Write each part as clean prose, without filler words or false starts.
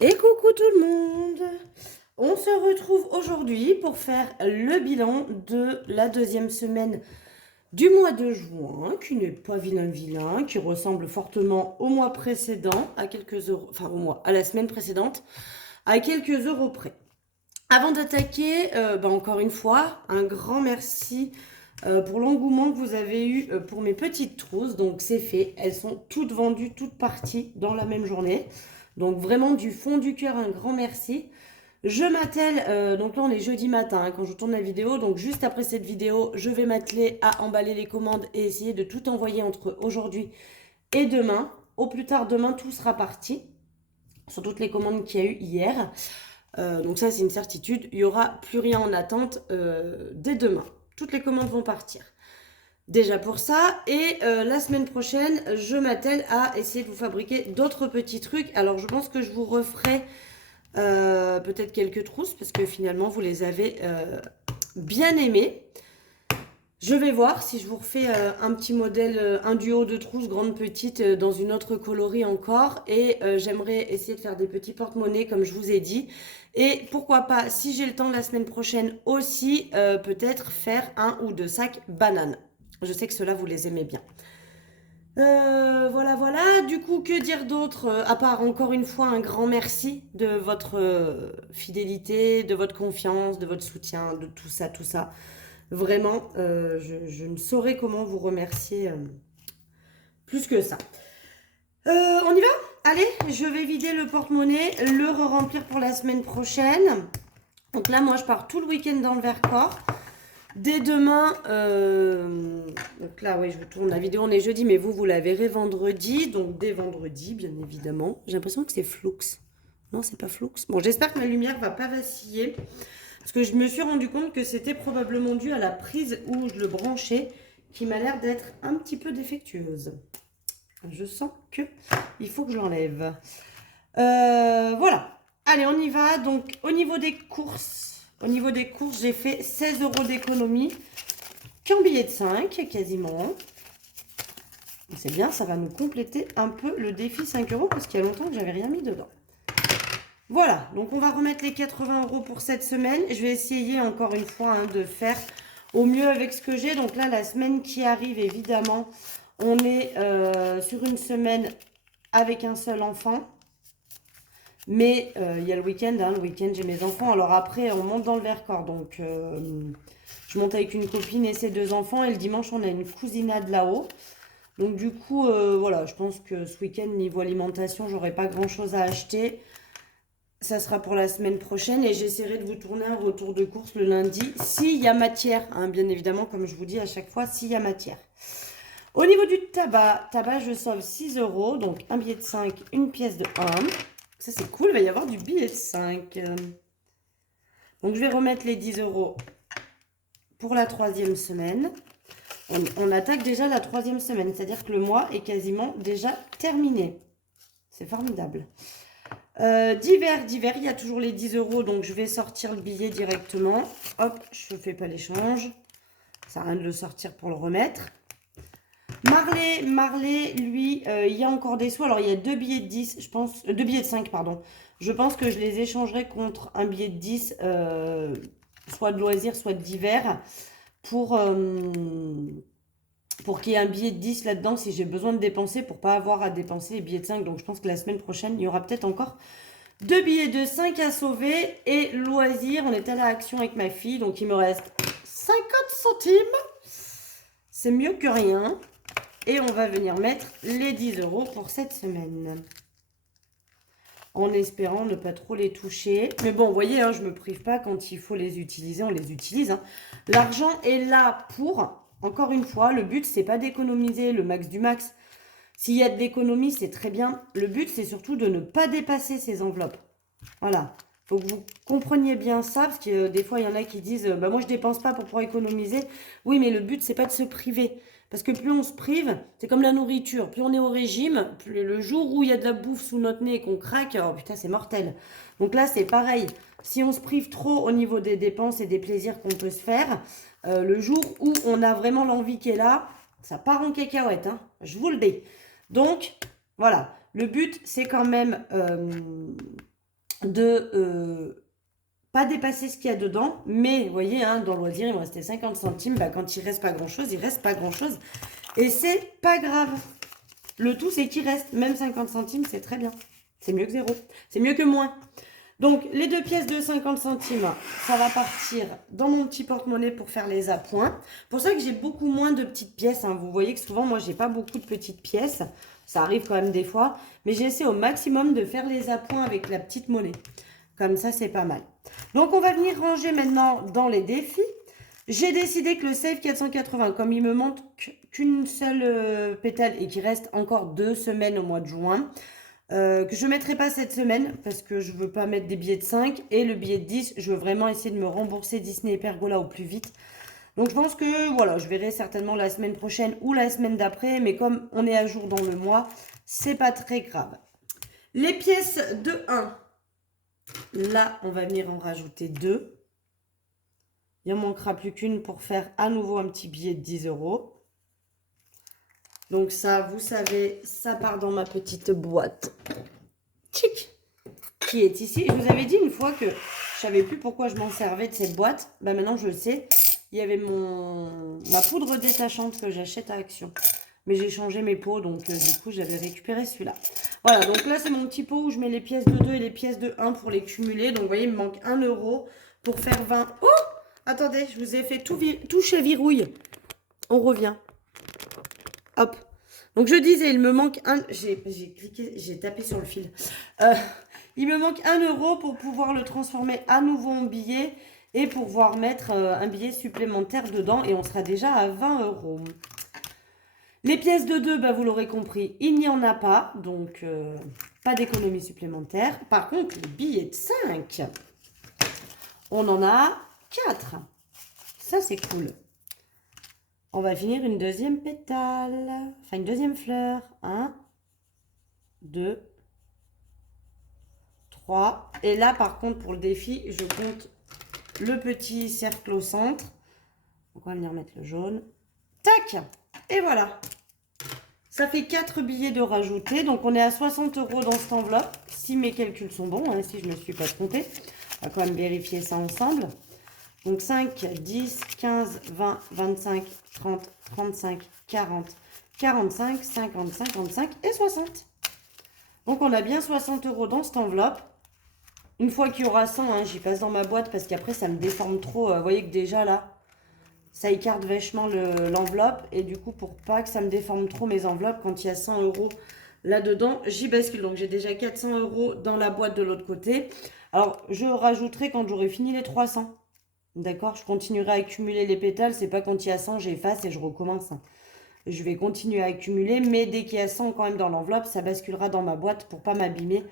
Et coucou tout le monde! On se retrouve aujourd'hui pour faire le bilan de la deuxième semaine du mois de juin, qui n'est pas vilain vilain, qui ressemble fortement au mois précédent, à quelques euros, enfin à la semaine précédente, à quelques euros près. Avant d'attaquer, encore une fois, un grand merci pour l'engouement que vous avez eu pour mes petites trousses. Donc c'est fait, elles sont toutes vendues, toutes parties dans la même journée. Donc vraiment du fond du cœur, un grand merci. Je m'attelle, donc là on est jeudi matin hein, quand je tourne la vidéo, donc juste après cette vidéo, je vais m'atteler à emballer les commandes et essayer de tout envoyer entre aujourd'hui et demain. Au plus tard demain, tout sera parti, sur toutes les commandes qu'il y a eu hier. Donc ça c'est une certitude, il n'y aura plus rien en attente dès demain. Toutes les commandes vont partir. Déjà pour ça, et la semaine prochaine, je m'attelle à essayer de vous fabriquer d'autres petits trucs. Alors je pense que je vous referai peut-être quelques trousses, parce que finalement vous les avez bien aimées. Je vais voir si je vous refais un petit modèle, un duo de trousses grande petite dans une autre coloris encore. Et j'aimerais essayer de faire des petits porte-monnaies comme je vous ai dit. Et pourquoi pas, si j'ai le temps la semaine prochaine aussi, peut-être faire un ou deux sacs bananes. Je sais que ceux-là, vous les aimez bien. Voilà. Du coup, que dire d'autre à part encore une fois un grand merci de votre fidélité, de votre confiance, de votre soutien, de tout ça, tout ça. Vraiment, je ne saurais comment vous remercier plus que ça. On y va? Allez, je vais vider le porte-monnaie, le remplir pour la semaine prochaine. Donc là, moi, je pars tout le week-end dans le Vercors. Dès demain, donc là, oui, je vous tourne la vidéo, on est jeudi, mais vous la verrez vendredi. Donc dès vendredi, bien évidemment. J'ai l'impression que c'est Flux. Non, c'est pas Flux. Bon, j'espère que ma lumière va pas vaciller. Parce que je me suis rendu compte que c'était probablement dû à la prise où je le branchais, qui m'a l'air d'être un petit peu défectueuse. Je sens que il faut que je l'enlève. Voilà. Allez, on y va. Donc, au niveau des courses, j'ai fait 16 € d'économie qu'en billet de 5, quasiment. C'est bien, ça va nous compléter un peu le défi 5 € parce qu'il y a longtemps que j'avais rien mis dedans. Voilà, donc on va remettre les 80 € pour cette semaine. Je vais essayer encore une fois hein, de faire au mieux avec ce que j'ai. Donc là, la semaine qui arrive, évidemment, on est sur une semaine avec un seul enfant. Mais il y a le week-end, hein, le week-end j'ai mes enfants. Alors après, on monte dans le Vercors. Donc je monte avec une copine et ses deux enfants. Et le dimanche, on a une cousinade là-haut. Donc du coup, voilà, je pense que ce week-end, niveau alimentation, j'aurai pas grand-chose à acheter. Ça sera pour la semaine prochaine et j'essaierai de vous tourner un retour de course le lundi s'il y a matière, hein, bien évidemment, comme je vous dis à chaque fois, s'il y a matière. Au niveau du tabac, je sauve 6 €, donc un billet de 5, une pièce de 1. Ça c'est cool, il va y avoir du billet de 5. Donc je vais remettre les 10 € pour la troisième semaine. On attaque déjà la troisième semaine, c'est-à-dire que le mois est quasiment déjà terminé. C'est formidable. Divers, il y a toujours les 10 €, donc je vais sortir le billet directement. Hop, je ne fais pas l'échange. Ça sert à rien de le sortir pour le remettre. Marley, lui, il y a encore des sous. Alors, il y a deux billets de 10, je pense, deux billets de 5, pardon. Je pense que je les échangerai contre un billet de 10, soit de loisirs, soit de divers, pour qu'il y ait un billet de 10 là-dedans si j'ai besoin de dépenser pour pas avoir à dépenser les billets de 5. Donc je pense que la semaine prochaine, il y aura peut-être encore deux billets de 5 à sauver. Et loisirs, on est à la action avec ma fille, donc il me reste 50 centimes. C'est mieux que rien. Et on va venir mettre les 10 € pour cette semaine. En espérant ne pas trop les toucher. Mais bon, vous voyez, hein, je ne me prive pas quand il faut les utiliser, on les utilise. Hein. L'argent est là pour... Encore une fois, le but, c'est pas d'économiser le max du max. S'il y a de l'économie, c'est très bien. Le but, c'est surtout de ne pas dépasser ces enveloppes. Voilà. Il faut que vous compreniez bien ça, parce que des fois, il y en a qui disent bah, « moi, je dépense pas pour pouvoir économiser ». Oui, mais le but, c'est pas de se priver. Parce que plus on se prive, c'est comme la nourriture. Plus on est au régime, plus le jour où il y a de la bouffe sous notre nez et qu'on craque, oh putain, c'est mortel. Donc là, c'est pareil. Si on se prive trop au niveau des dépenses et des plaisirs qu'on peut se faire, le jour où on a vraiment l'envie qui est là, ça part en cacahuète, hein, je vous le dis. Donc, voilà. Le but, c'est quand même de pas dépasser ce qu'il y a dedans, mais vous voyez, hein, dans le loisir, il me restait 50 centimes. Bah, quand il reste pas grand-chose, il reste pas grand-chose. Et c'est pas grave. Le tout, c'est qu'il reste. Même 50 centimes, c'est très bien. C'est mieux que zéro. C'est mieux que moins. Donc, les 2 pièces de 50 centimes, ça va partir dans mon petit porte-monnaie pour faire les appoints. Pour ça que j'ai beaucoup moins de petites pièces, hein. Vous voyez que souvent, moi, j'ai pas beaucoup de petites pièces. Ça arrive quand même des fois. Mais j'essaie au maximum de faire les appoints avec la petite monnaie. Comme ça, c'est pas mal. Donc, on va venir ranger maintenant dans les défis. J'ai décidé que le Save 480, comme il me manque qu'une seule pétale et qu'il reste encore 2 semaines au mois de juin, que je ne mettrai pas cette semaine parce que je ne veux pas mettre des billets de 5 et le billet de 10, je veux vraiment essayer de me rembourser Disney et Pergola au plus vite. Donc je pense que voilà, je verrai certainement la semaine prochaine ou la semaine d'après, mais comme on est à jour dans le mois, c'est pas très grave. Les pièces de 1, là on va venir en rajouter 2. Il en manquera plus qu'une pour faire à nouveau un petit billet de 10 €. Donc ça, vous savez, ça part dans ma petite boîte. Tchic, qui est ici. Je vous avais dit une fois que je savais plus pourquoi je m'en servais de cette boîte. Ben maintenant, je le sais. Il y avait ma poudre détachante que j'achète à Action. Mais j'ai changé mes pots, donc du coup, j'avais récupéré celui-là. Voilà, donc là, c'est mon petit pot où je mets les pièces de 2 et les pièces de 1 pour les cumuler. Donc, vous voyez, il me manque 1 € pour faire 20. Oh! Attendez, je vous ai fait tout chavirouille. On revient. Hop. Donc, je disais, il me manque un... J'ai tapé sur le fil. Il me manque 1 € pour pouvoir le transformer à nouveau en billet et pour pouvoir mettre un billet supplémentaire dedans. Et on sera déjà à 20 €. Les pièces de 2, bah, vous l'aurez compris, il n'y en a pas. Donc, pas d'économie supplémentaire. Par contre, les billets de 5, on en a 4. Ça, c'est cool. On va finir une deuxième pétale. Enfin, une deuxième fleur. 1, 2, 3. Et là, par contre, pour le défi, je compte le petit cercle au centre. Donc, on va venir mettre le jaune. Tac! Et voilà. Ça fait 4 billets de rajouter. Donc, on est à 60 € dans cette enveloppe. Si mes calculs sont bons, hein, si je ne me suis pas trompée. On va quand même vérifier ça ensemble. Donc 5, 10, 15, 20, 25, 30, 35, 40, 45, 50, 55 et 60. Donc on a bien 60 € dans cette enveloppe. Une fois qu'il y aura 100, hein, j'y passe dans ma boîte parce qu'après ça me déforme trop. Vous voyez que déjà là, ça écarte vachement l'enveloppe. Et du coup, pour pas que ça me déforme trop mes enveloppes, quand il y a 100 € là-dedans, j'y bascule. Donc j'ai déjà 400 € dans la boîte de l'autre côté. Alors je rajouterai quand j'aurai fini les 300. D'accord, je continuerai à accumuler les pétales. C'est pas quand il y a 100, j'efface et je recommence. Je vais continuer à accumuler, mais dès qu'il y a 100 quand même dans l'enveloppe, ça basculera dans ma boîte pour pas m'abîmer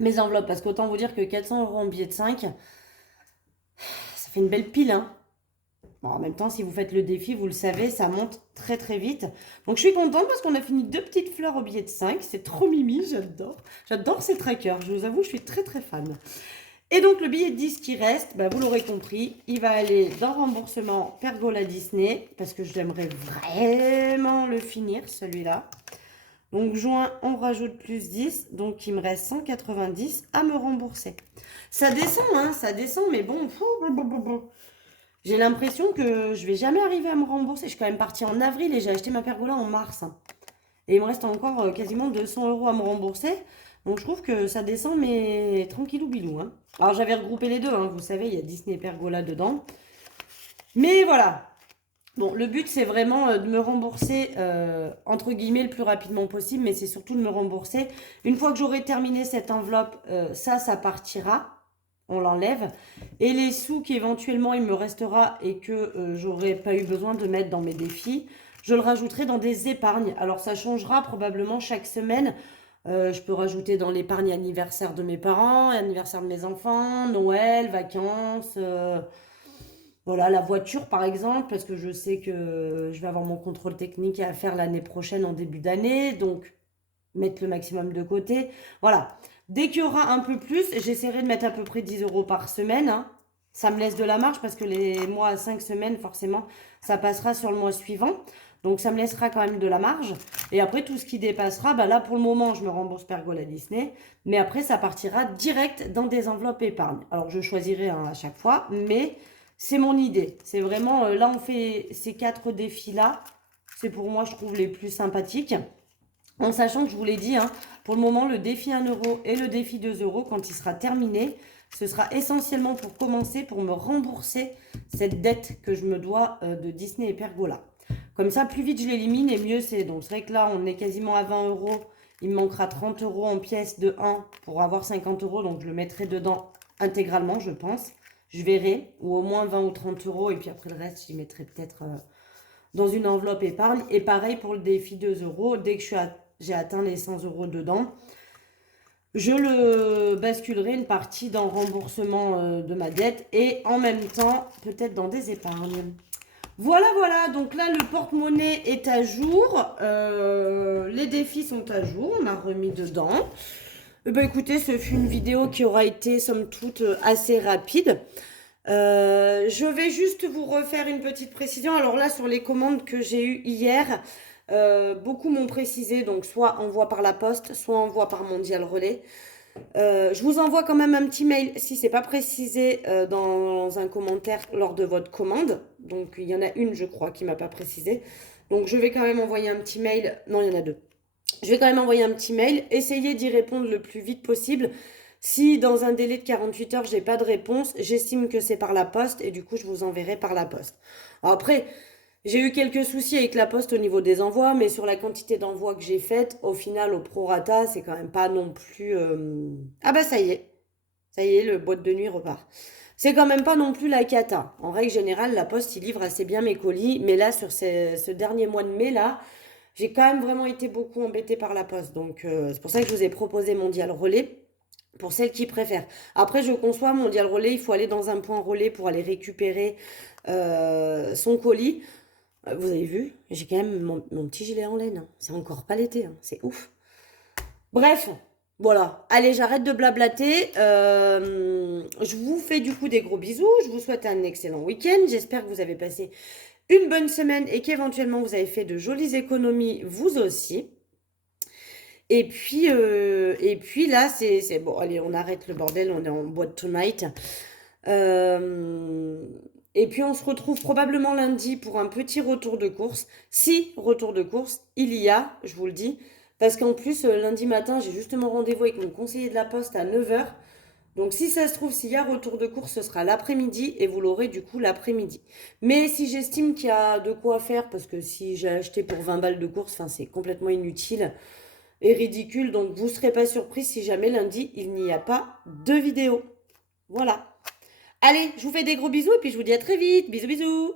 mes enveloppes. Parce qu'autant vous dire que 400 € en billet de 5, ça fait une belle pile, hein. Bon, en même temps, si vous faites le défi, vous le savez, ça monte très très vite. Donc je suis contente parce qu'on a fini 2 petites fleurs au billet de 5. C'est trop mimi, j'adore. J'adore ces trackers, je vous avoue, je suis très très fan. Et donc, le billet de 10 qui reste, bah, vous l'aurez compris, il va aller dans remboursement Pergola Disney, parce que j'aimerais vraiment le finir, celui-là. Donc, juin, on rajoute plus 10, donc il me reste 190 à me rembourser. Ça descend, hein, ça descend, mais bon, j'ai l'impression que je vais jamais arriver à me rembourser. Je suis quand même partie en avril et j'ai acheté ma Pergola en mars. Et il me reste encore quasiment 200 € à me rembourser. Donc je trouve que ça descend, mais tranquillou bilou, hein. Alors j'avais regroupé les deux, hein, vous savez, il y a Disney et Pergola dedans. Mais voilà. Bon, le but c'est vraiment de me rembourser, entre guillemets, le plus rapidement possible. Mais c'est surtout de me rembourser. Une fois que j'aurai terminé cette enveloppe, ça partira. On l'enlève. Et les sous qu'éventuellement il me restera et que j'aurais pas eu besoin de mettre dans mes défis, je le rajouterai dans des épargnes. Alors ça changera probablement chaque semaine. Je peux rajouter dans l'épargne anniversaire de mes parents, anniversaire de mes enfants, Noël, vacances, voilà, la voiture par exemple, parce que je sais que je vais avoir mon contrôle technique à faire l'année prochaine en début d'année, donc mettre le maximum de côté. Voilà, dès qu'il y aura un peu plus, j'essaierai de mettre à peu près 10 € par semaine, hein. Ça me laisse de la marge parce que les mois à 5 semaines, forcément, ça passera sur le mois suivant. Donc, ça me laissera quand même de la marge. Et après, tout ce qui dépassera, bah là, pour le moment, je me rembourse Pergola Disney. Mais après, ça partira direct dans des enveloppes épargne. Alors, je choisirai un à chaque fois, mais c'est mon idée. C'est vraiment, là, on fait ces 4 défis-là. C'est pour moi, je trouve, les plus sympathiques. En sachant que je vous l'ai dit, hein, pour le moment, le défi 1 € et le défi 2 €, quand il sera terminé, ce sera essentiellement pour commencer, pour me rembourser cette dette que je me dois de Disney et Pergola. Comme ça, plus vite je l'élimine et mieux c'est. Donc c'est vrai que là, on est quasiment à 20 €. Il me manquera 30 € en pièces de 1 pour avoir 50 €. Donc je le mettrai dedans intégralement, je pense. Je verrai. Ou au moins 20 ou 30 €. Et puis après le reste, j'y mettrai peut-être dans une enveloppe épargne. Et pareil pour le défi 2 €. Dès que j'ai atteint les 100 € dedans, je le basculerai une partie dans le remboursement de ma dette et en même temps, peut-être dans des épargnes. Voilà, voilà. Donc là, le porte-monnaie est à jour. Les défis sont à jour. On a remis dedans. Ben, écoutez, ce fut une vidéo qui aura été, somme toute, assez rapide. Je vais juste vous refaire une petite précision. Alors là, sur les commandes que j'ai eues hier, beaucoup m'ont précisé, donc soit envoi par la poste, soit envoi par Mondial Relais. Je vous envoie quand même un petit mail si c'est pas précisé dans un commentaire lors de votre commande. Donc il y en a une, je crois, qui m'a pas précisé. Donc je vais quand même envoyer un petit mail. Non, il y en a deux. Je vais quand même envoyer un petit mail. Essayez d'y répondre le plus vite possible. Si dans un délai de 48 heures, j'ai pas de réponse, j'estime que c'est par la poste et du coup, je vous enverrai par la poste. Alors après, j'ai eu quelques soucis avec la poste au niveau des envois, mais sur la quantité d'envois que j'ai faite, au final, au prorata, c'est quand même pas non plus... Ah bah ça y est, le boîte de nuit repart. C'est quand même pas non plus la cata. En règle générale, la poste, il livre assez bien mes colis, mais là, sur ce dernier mois de mai, là, j'ai quand même vraiment été beaucoup embêtée par la poste. Donc, c'est pour ça que je vous ai proposé Mondial Relais pour celles qui préfèrent. Après, je conçois Mondial Relais, il faut aller dans un point relais pour aller récupérer son colis. Vous avez vu, j'ai quand même mon petit gilet en laine, hein. C'est encore pas l'été, hein. C'est ouf. Bref, voilà. Allez, j'arrête de blablater. Je vous fais du coup des gros bisous. Je vous souhaite un excellent week-end. J'espère que vous avez passé une bonne semaine et qu'éventuellement vous avez fait de jolies économies vous aussi. Et puis là, c'est bon. Allez, on arrête le bordel. On est en boîte tonight. Euh, et puis on se retrouve probablement lundi pour un petit retour de course. Si retour de course, il y a, je vous le dis. Parce qu'en plus, lundi matin, j'ai justement rendez-vous avec mon conseiller de la poste à 9 h. Donc si ça se trouve, s'il y a retour de course, ce sera l'après-midi et vous l'aurez du coup l'après-midi. Mais si j'estime qu'il y a de quoi faire, parce que si j'ai acheté pour 20 balles de course, enfin c'est complètement inutile et ridicule. Donc vous ne serez pas surpris si jamais lundi, il n'y a pas de vidéo. Voilà. Allez, je vous fais des gros bisous et puis je vous dis à très vite. Bisous, bisous.